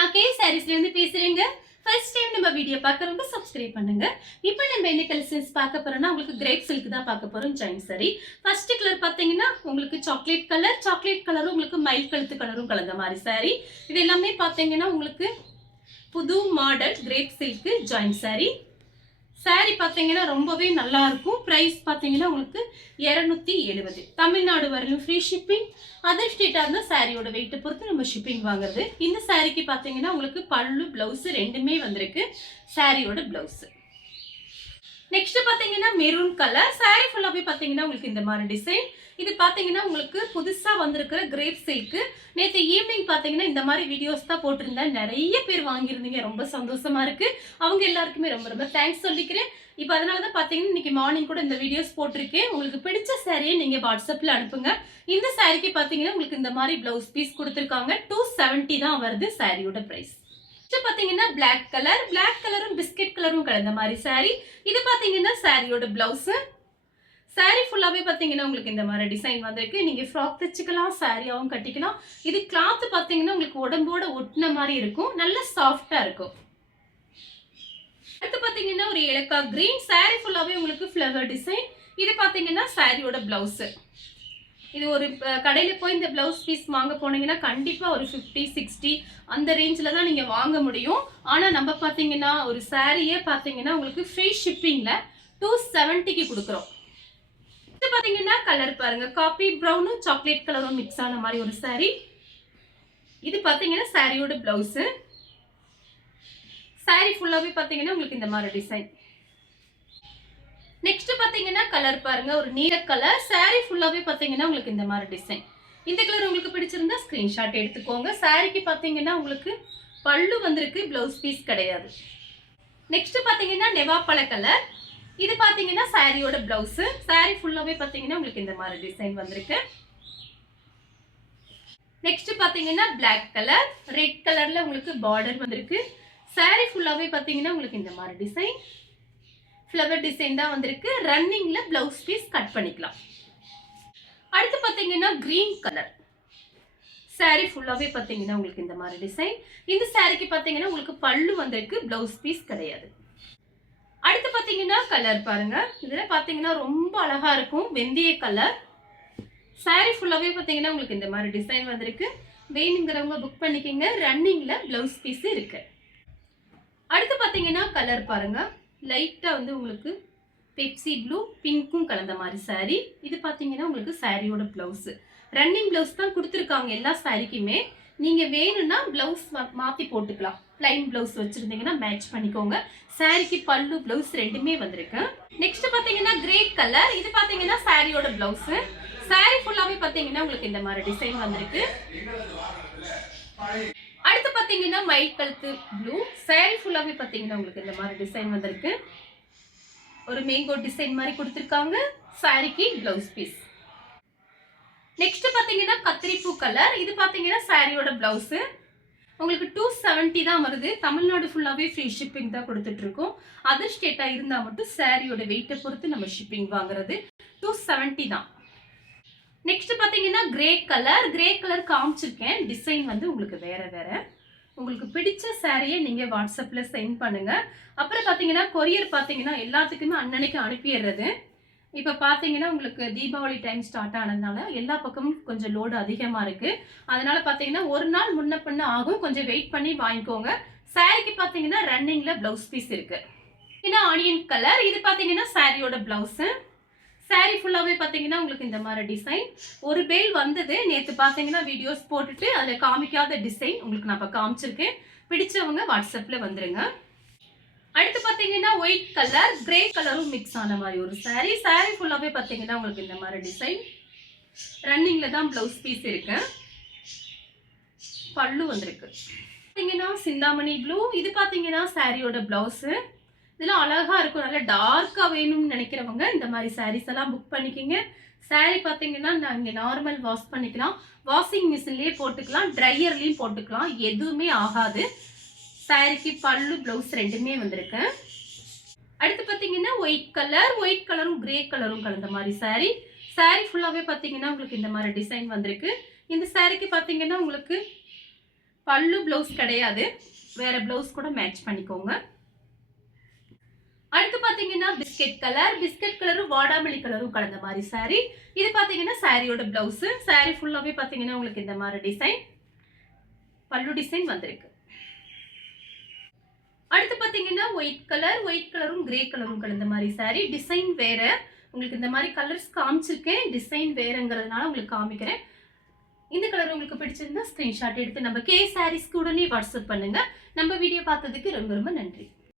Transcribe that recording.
நான் கே சாரீஸ்ல இருந்து பேசுறேங்க. ஃபர்ஸ்ட் டைம் நம்ம வீடியோ பார்க்கறவங்க சப்ஸ்கிரைப் பண்ணுங்க. இப்போ நம்ம என்ன கலெக்ஷன்ஸ் பார்க்க போறோம்னா உங்களுக்கு கிரேப் சில்க் தான் பார்க்க போறோம். Join sorry. ஃபர்ஸ்ட் கலர் பாத்தீங்கன்னா உங்களுக்கு சாக்லேட் கலரும் உங்களுக்கு மயில் கழுத்து கலரும் கலந்த மாதிரி சாரி. இது எல்லாமே பாத்தீங்கன்னா உங்களுக்கு புது model grape silk join sorry. Sorry பாத்தீங்கன்னா ரொம்பவே நல்லா இருக்கும். பிரைஸ் பாத்தீங்கன்னா உங்களுக்கு 270. தமிழ்நாடு வரையும் ஃப்ரீ ஷிப்பிங். அதர் ஸ்டேட்டா இருந்தா சாரியோட வெயிட் பொறுத்து நம்ம ஷிப்பிங் வாங்குறது. இந்த சாரிக்கு பாத்தீங்கன்னா உங்களுக்கு பல்லு பிளவுஸ் ரெண்டுமே வந்திருக்கு. சாரியோட பிளவுஸ். நெக்ஸ்ட் பாத்தீங்கன்னா மெரூன் கலர் சாரி ஃபுல்லாவே பாத்தீங்கன்னா உங்களுக்கு இந்த மாதிரி டிசைன். இது பாத்தீங்கன்னா உங்களுக்கு புதுசா வந்திருக்கிற கிரேப் சில்க். நேற்று ஈவினிங் பாத்தீங்கன்னா இந்த மாதிரி வீடியோஸ் தான் போட்டிருந்தேன். நிறைய பேர் வாங்கியிருந்தீங்க. ரொம்ப சந்தோஷமா இருக்கு. அவங்க எல்லாருக்குமே ரொம்ப ரொம்ப தேங்க்ஸ் சொல்லிக்கிறேன். இப்போ அதனாலதான் பாத்தீங்கன்னா இன்னைக்கு மார்னிங் கூட இந்த வீடியோஸ் போட்டிருக்கேன். உங்களுக்கு பிடிச்ச சாரியை நீங்க வாட்ஸ்அப்ல அனுப்புங்க. இந்த சாரிக்கு பாத்தீங்கன்னா உங்களுக்கு இந்த மாதிரி பிளவுஸ் பீஸ் கொடுத்துருக்காங்க. 270 தான் வருது சாரியோட பிரைஸ். பாத்தீங்கன்னா பிளாக் கலரும் பிஸ்கட் கலரும் கலந்த மாதிரி சாரி. இது பாத்தீங்கன்னா சாரியோட பிளவுஸ். சாரி ஃபுல்லாவே பாத்தீங்கன்னா உங்களுக்கு இந்த மாதிரி டிசைன் வந்திருக்கு. நீங்க ஃப்ராக் தைச்சுக்கலாம், சாரியாவும் கட்டிக்கலாம். இது கிளாத் பாத்தீங்கன்னா உங்களுக்கு உடம்போட ஒட்டின மாதிரி இருக்கும். நல்ல சாஃப்டா இருக்கும். அடுத்து பாத்தீங்கன்னா ஒரு ஏலக்காய் கிரீன் சாரி ஃபுல்லாவே உங்களுக்கு ஃப்ளவர் டிசைன். இது பாத்தீங்கன்னா சாரியோட பிளவுஸ். இது ஒரு கடையில போய் இந்த பிளவுஸ் பீஸ் வாங்க போனீங்கன்னா கண்டிப்பா ஒரு 50, 60 அந்த ரேஞ்சில தான் நீங்க வாங்க முடியும். ஆனா நம்ம பாத்தீங்கன்னா ஒரு சாரியே பாத்தீங்கன்னா உங்களுக்கு ஃப்ரீ ஷிப்பிங்ல 270க்கு கொடுக்குறோம். இது பாத்தீங்கன்னா கலர் பாருங்க, காபி பிரவுனும் சாக்லேட் கலரும் மிக்ஸ் ஆன மாதிரி ஒரு சாரி. இது பாத்தீங்கன்னா சாரியோட பிளவுஸ். சாரி ஃபுல்லாவே பாத்தீங்கன்னா உங்களுக்கு இந்த மாதிரி டிசைன். நெக்ஸ்ட் பாத்தீங்கன்னா கலர் பாருங்க, ஒரு நீல கலர் சாரி ஃபுல்லாவே பாத்தீங்கன்னா உங்களுக்கு இந்த மாதிரி டிசைன். இந்த கலர் உங்களுக்கு பிடிச்சிருந்தா ஸ்கிரீன்ஷாட் எடுத்துக்கோங்க. சாரிக்கு பாத்தீங்கன்னா உங்களுக்கு பல்லு வந்திருக்கு, பிளவுஸ் பீஸ் கிடையாது. நெக்ஸ்ட் பாத்தீங்கன்னா நெவாப்பழ கலர். இது பாத்தீங்கன்னா சாரியோட பிளவுஸ். சாரி ஃபுல்லாவே பாத்தீங்கன்னா உங்களுக்கு இந்த மாதிரி டிசைன் வந்திருக்கு. நெக்ஸ்ட் பாத்தீங்கன்னா பிளாக் கலர், ரெட் கலர்ல உங்களுக்கு பார்டர் வந்திருக்கு. சாரி ஃபுல்லாவே பாத்தீங்கன்னா உங்களுக்கு இந்த மாதிரி டிசைன். ஃப்ளவர் டிசைன் தான் வந்திருக்கு. ரன்னிங்ல பிளவுஸ் பீஸ் கட் பண்ணிக்கலாம். அடுத்து பாத்தீங்கன்னா கிரீன் கலர் சாரி ஃபுல்லாவே பாத்தீங்கன்னா உங்களுக்கு இந்த மாதிரி டிசைன். இந்த சாரிக்கு பாத்தீங்கன்னா உங்களுக்கு பல்லு வந்திருக்கு, பிளவுஸ் பீஸ் கிடையாது. அடுத்து பாத்தீங்கன்னா கலர் பாருங்க, இதுல பாத்தீங்கன்னா ரொம்ப அழகா இருக்கும். வெந்தய கலர் சாரி ஃபுல்லாவே பாத்தீங்கன்னா உங்களுக்கு இந்த மாதிரி டிசைன் வந்திருக்கு. வேணுங்கிறவங்க புக் பண்ணிக்கங்க. ரன்னிங்ல பிளவுஸ் பீஸ் இருக்கு. அடுத்து பாத்தீங்கன்னா கலர் பாருங்க, லைட்டா வந்து உங்களுக்கு பெப்சி ப்ளூ பிங்க்கும் கலந்த மாதிரி சாரி. இது பாத்தீங்கன்னா உங்களுக்கு சாரியோட பிளவுஸ். ரன்னிங் பிளவுஸ் தான் கொடுத்துருக்காங்க எல்லா சாரிக்குமே. நீங்க வேணும்னா பிளவுஸ் மாத்தி போட்டுக்கலாம். பிளைன் பிளவுஸ் வச்சிருந்தீங்கன்னா மேட்ச் பண்ணிக்கோங்க. சாரிக்கு பல்லு பிளவுஸ் ரெண்டுமே வந்திருக்கு. நெக்ஸ்ட் பாத்தீங்கன்னா கிரே கலர். இது பாத்தீங்கன்னா சாரியோட பிளவுஸ். சாரி ஃபுல்லாவே பாத்தீங்கன்னா உங்களுக்கு இந்த மாதிரி டிசைன் வந்திருக்கு. அடுத்து பாத்தீங்கன்னா மயில் கழுத்து ப்ளூ சாரி ஃபுல்லாவே பாத்தீங்கன்னா உங்களுக்கு இந்த மாதிரி டிசைன் வந்திருக்கு. ஒரு மேங்கோ டிசைன் மாதிரி கொடுத்திருக்காங்க. சாரிக்கு பிளவுஸ் பீஸ். நெக்ஸ்ட் பாத்தீங்கன்னா கத்திரிப்பூ கலர். இது பாத்தீங்கன்னா சாரியோட பிளவுஸ். உங்களுக்கு 270 தான் வருது. தமிழ்நாடு ஃபுல்லாவே ஃப்ரீ ஷிப்பிங் தான் கொடுத்துட்டு இருக்கோம். அதர் ஸ்டேட்டா இருந்தா மட்டும் சாரியோட வெயிட்டை பொறுத்து நம்ம ஷிப்பிங் வாங்குறது. 270 தான். நெக்ஸ்ட் பாத்தீங்கன்னா கிரே கலர் காமிச்சிருக்கேன். டிசைன் வந்து உங்களுக்கு வேற வேற. உங்களுக்கு பிடிச்ச சாரியை நீங்க வாட்ஸ்அப்ல சென்ட் பண்ணுங்க. அப்புறம் பாத்தீங்கன்னா கொரியர் பாத்தீங்கன்னா எல்லாத்துக்குமே அன்னன்னைக்கு அனுப்பிடுறது. இப்ப பாத்தீங்கன்னா உங்களுக்கு தீபாவளி டைம் ஸ்டார்ட் ஆனதுனால எல்லா பக்கமும் கொஞ்சம் லோடு அதிகமா இருக்கு. அதனால பாத்தீங்கன்னா ஒரு நாள் முன்ன பின்ன ஆகும். கொஞ்சம் வெயிட் பண்ணி வாங்கிக்கோங்க. சாரிக்கு பாத்தீங்கன்னா ரன்னிங்ல பிளவுஸ் பீஸ் இருக்கு. Onion colour. இது பாத்தீங்கன்னா சாரியோட பிளவுஸ். சாரி ஃபுல்லாவே பாத்தீங்கன்னா உங்களுக்கு இந்த மாதிரி டிசைன். ஒரு பேல் வந்தது நேத்து பாத்தீங்கன்னா வீடியோஸ் போட்டுட்டு அதுல காமிக்காத டிசைன் உங்களுக்கு நான் இப்ப காமிச்சிருக்கேன். பிடிச்சவங்க வாட்ஸ்அப்ல வந்துருங்க. அடுத்து பாத்தீங்கன்னா ஒயிட் கலர் கிரே கலரும் மிக்ஸ் ஆன மாதிரி ஒரு சாரி. சாரி ஃபுல்லாவே பாத்தீங்கன்னா உங்களுக்கு இந்த மாதிரி டிசைன். ரன்னிங்ல தான் பிளவுஸ் பீஸ் இருக்கு. பல்லு வந்திருக்கு. பாத்தீங்கன்னா சிந்தாமணி ப்ளூ. இது பாத்தீங்கன்னா சாரியோட பிளவுஸ். இதெல்லாம் அழகா இருக்கும். நல்லா டார்க்கா வேணும்னு நினைக்கிறவங்க இந்த மாதிரி சாரீஸ் எல்லாம் புக் பண்ணிக்கிங்க. சாரி பாத்தீங்கன்னா நாங்க நார்மல் வாஷ் பண்ணிக்கலாம். வாஷிங் மிஷின்லயே போட்டுக்கலாம், ட்ரையர்லயும் போட்டுக்கலாம். எதுவுமே ஆகாது. சாரிக்கு பல்லு பிளவுஸ் ரெண்டுமே வந்திருக்கு. அடுத்து பாத்தீங்கன்னா ஒயிட் கலரும் கிரே கலரும் கலந்த மாதிரி சாரி. சாரி ஃபுல்லாவே பாத்தீங்கன்னா உங்களுக்கு இந்த மாதிரி டிசைன் வந்திருக்கு. இந்த சாரிக்கு பாத்தீங்கன்னா உங்களுக்கு பல்லு பிளவுஸ் கிடையாது, வேற பிளவுஸ் கூட மேட்ச் பண்ணிக்கோங்க. அடுத்து பாத்தீங்கன்னா பிஸ்கட் கலரும் வாடாமல்லி கலரும் கலந்த மாதிரி saree. இது பாத்தீங்கன்னா சாரியோட பிளவுஸ். saree ஃபுல்லாவே பாத்தீங்கன்னா உங்களுக்கு இந்த மாதிரி டிசைன், பல்லு டிசைன் வந்திருக்கு. அடுத்து பாத்தீங்கன்னா ஒயிட் கலரும் கிரே கலரும் கலந்த மாதிரி saree. டிசைன் வேற, உங்களுக்கு இந்த மாதிரி கலர்ஸ் காமிச்சிருக்கேன், டிசைன் வேறங்கிறதுனால உங்களுக்கு காமிக்கிறேன். இந்த கலர் உங்களுக்கு பிடிச்சிருந்தா ஸ்கிரீன்ஷாட் எடுத்து நம்ம கே சாரீஸ்க்கு உடனே வாட்ஸ்அப் பண்ணுங்க. நம்ம வீடியோ பார்த்ததுக்கு ரொம்ப ரொம்ப நன்றி.